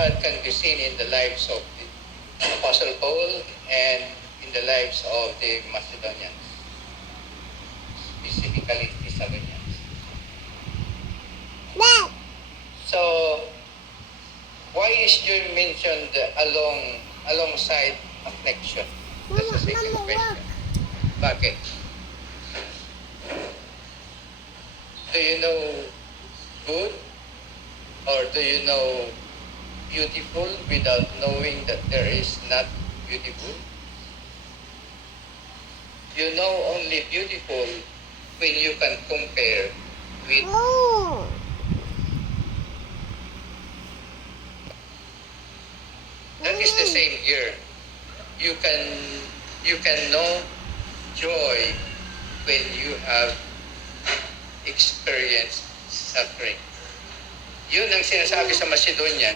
God can be seen in the lives of the Apostle Paul and in the lives of the Macedonians, specifically Thessalonians. So, why is John mentioned alongside affliction? That's the second question. Bakit? Do you know good or do you know beautiful without knowing that there is not beautiful? You know only beautiful when you can compare with that is the same here. You can know joy when you have experienced suffering. Yun ang sinasabi sa Macedonia.